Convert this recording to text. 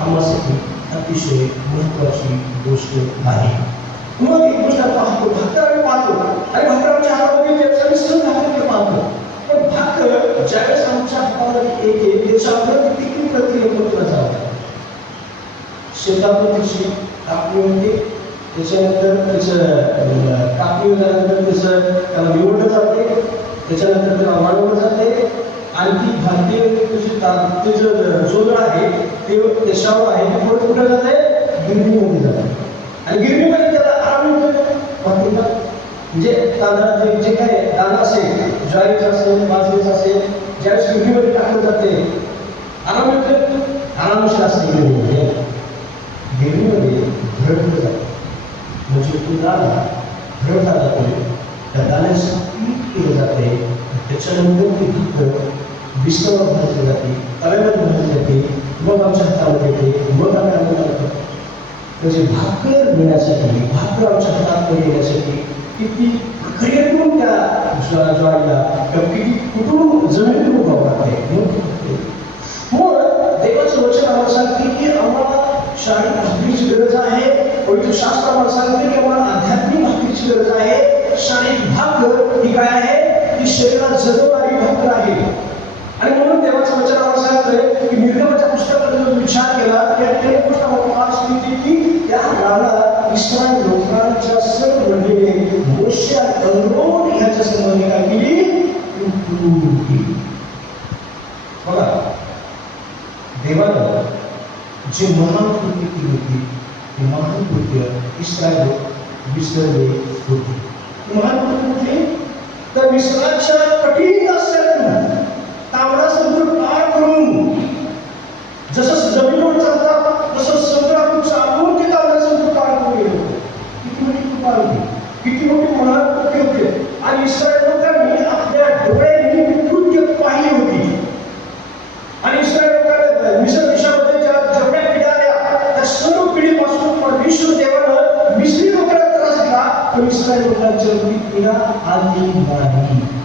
आम्हासाठी अतिशय महत्त्वाची गोष्ट आहे. मग एक गोष्ट आपण पाहतो, भाकर आम्ही पाहतो आणि भाकराच्या हातामध्ये ज्यावेळेस आम्ही सहज भाकर पाहतो, पण भाकर ज्यावेळेस आमच्या हातामध्ये येते त्याच्यावर किती प्रक्रिया होत जातात. शेतातून त्याची कापणी होते, त्याच्यानंतर त्याचं कापणी झाल्यानंतर त्याला निवडलं जाते, त्याच्यानंतर त्याला वाढवलं जाते आणि ती भारतीय त्याचं जोड आहे ते त्याच्यावर आहे ते पुढे कुठं जाते, गिरणीमध्ये जाते आणि गिरणीमध्ये त्याला आराम मिळतो. म्हणजे तांदळाचे जे काय दाणा असेल, ज्वारीचं असेल, बाजरीचं असेल, ज्यावेळेस गिरणीमध्ये टाकलं जाते आराम मिळतो. आरामशीर असते गिरणीमध्ये. गिरणीमध्ये भरडलं जातं, म्हणजे तो दाणा भरडला जातो, त्या दाण्याचं पीठ केलं जाते, त्याच्यानंतर ती भाकर बिस्तावर भाजली जाते, तव्यावर भाजली जाते, मग आमच्या हातामध्ये येते, मग आम्ही आम्हाला करतो. म्हणजे भाकर मिळण्यासाठी, भाकर आमच्या हातात येण्यासाठी किती प्रक्रियेतून त्या ज्वारीला किती कुठून जमिनीतून उभाव लागते. मग देवाचं वचन आम्हाला सांगते की आम्हाला शारीरिक भाकरीची गरज आहे, पवित्र शास्त्र आम्हाला सांगते की आम्हाला आध्यात्मिक भाकरीची गरज आहे. शारीरिक भाकर ही काय आहे, ती शरीराला जगवणारी भाकर आहे. आणि म्हणून देवाचं वचन आम्हाला सांगतंय की निर्गमाच्या पुस्तकात जर विचार केला तर या एक गोष्ट आम्हाला पास मिळते की त्या काळात इस्रायल लोकांच्या सर्व मंडळीने मोशे आणि अहरोन ह्याच्या संबंधी काय केली, बघा देवानं जे महान कृती केली होती ती महान कृत्य इस्रायल विसरले होते. महान कृती कुठली, तर मिस्राच्या कठीण रस्त्यातून तांबडा समुद्र पार करून जसं जमिनीवर चालतात तसं समुद्रातून चालून ते तांबडा समुद्र पार करून गेले होते. किती मोठी कृपा होती, किती मोठी महान कृती होते. आणि इस्रायल लोकांनी आपल्या डोळ्यांनी कृत्य पाहिली होती. आणि इस्रायल लोकांना मिस्र देशामध्ये जेवढ्या पिढ्या आल्या त्या सर्व पिढीपासून परमेश्वर देवानं मिस्री लोकांना त्रास दिला, पण इस्रायल लोकांच्या पिढ्या आली नाही.